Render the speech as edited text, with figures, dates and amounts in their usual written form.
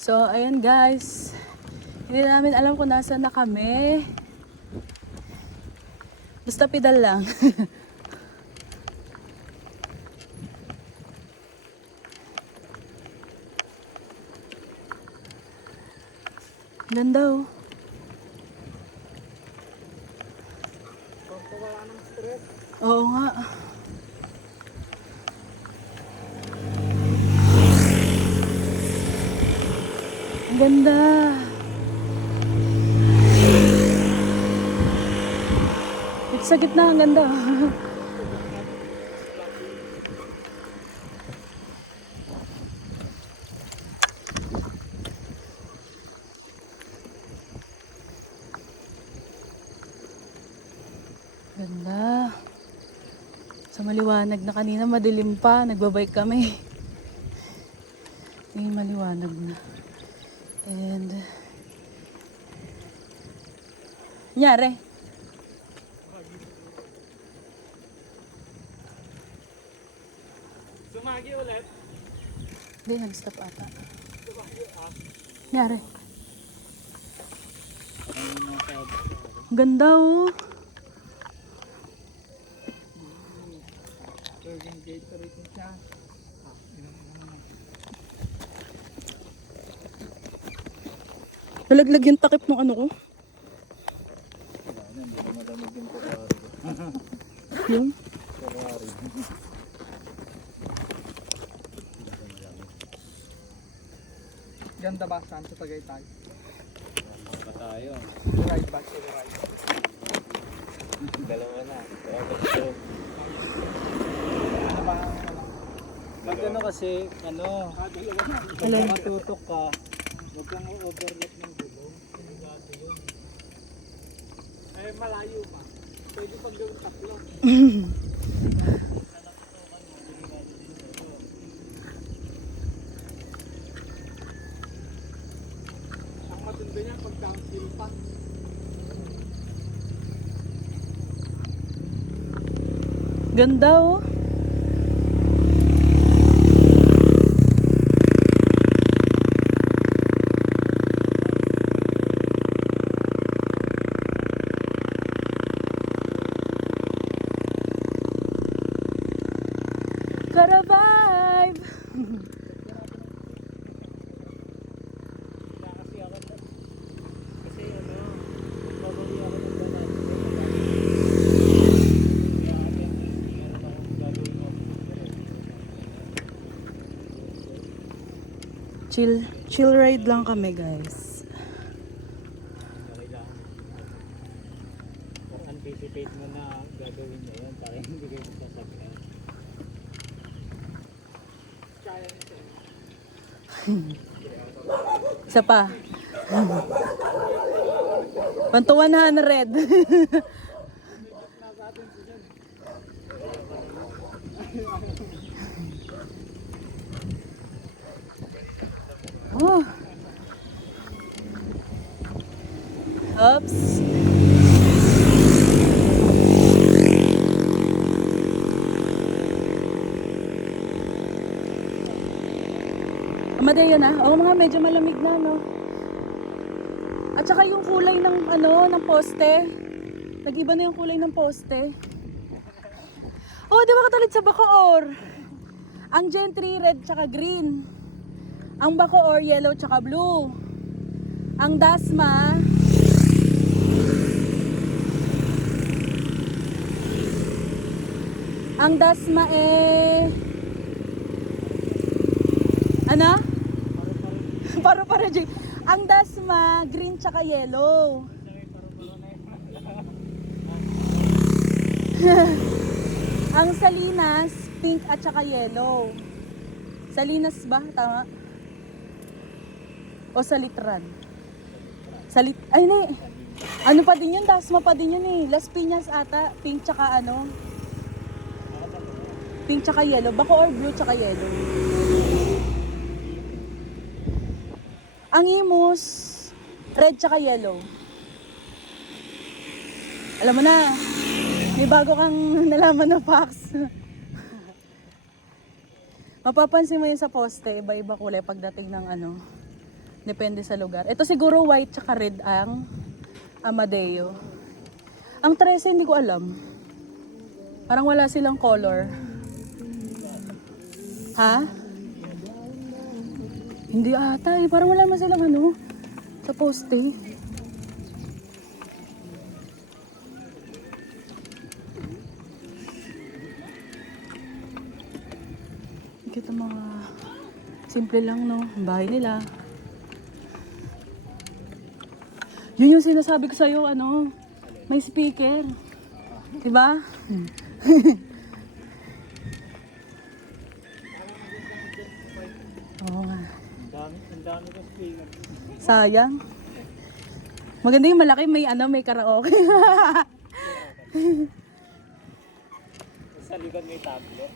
So, ayun guys. Hindi namin alam kung nasaan na kami. Basta pedal lang. Ganda oh. Oo nga. Ang ganda. Ito sa gitna, ang ganda. Ganda. Sa maliwanag na kanina, madilim pa. Nagbabike kami. Ngayon maliwanag na. And nyari. Sumagi ulit. Hindi, nag-stop ata. Nyari. Ganda oh. Virgin Gatorade na siya. Nalaglag yung takip ng ano ko. Hindi na madamig yung Ferrari. Yung? Ferrari. Ganda ba? Saan sa Tagaytay? Pa tayo. Ride back to the right. Dalawa na. Kaya gusto. Ano ba? Pag ano kasi, ano, Dalawa na. pag makatutok ka, huwag kang overlock ng gulong. Sinigado yun. Eh, malayo pa. Pwede pag gawin tatlo. Ang matindi niya pag downhill pa. Ganda oh. Gotta vibe. Kasi ano, babawi ako ng balat. Chill ride lang kami guys. Anticipate mo na gagawin niya yan para hindi kayo sasakyan. Kaya niya siya. Isa pa. 1 to 100. Oh. Oops. Amadeo na. Oo mga medyo malamig na no. At saka yung kulay ng ano, ng poste. Nag-iba na yung kulay ng poste. Oh, di ba katulad sa Bacoor? Ang Gentry red tsaka green. Ang Bacoor yellow tsaka blue. Ang Dasma ano? Paro-paro Jay. Ang Dasma green tsaka yellow. Ang Salinas pink at saka yellow. Salinas ba? Tama? O Salitran? Ay na ano pa din yun? Dasma pa din yun eh. Las Piñas ata. Pink tsaka ano? Pink tsaka yellow. Bako or blue tsaka yellow. Ang Imus, red tsaka yellow. Alam mo na, may bago kang nalaman na facts. Mapapansin mo yun sa poste, iba-iba kulay pagdating ng ano, Depende sa lugar. Ito siguro white tsaka red ang Amadeo. Ang 13 hindi ko alam. Parang wala silang color. Ha? Hindi ata eh. Parang wala man silang ano sa poste. Kita mga simple lang no, ang bahay nila. Yun yung sinasabi ko sa'yo, ano, may speaker. Diba? Oo nga. Ang dami ng speaker. Sayang. Maganda yung malaki, may ano, may karaoke. Sa likod may tablet.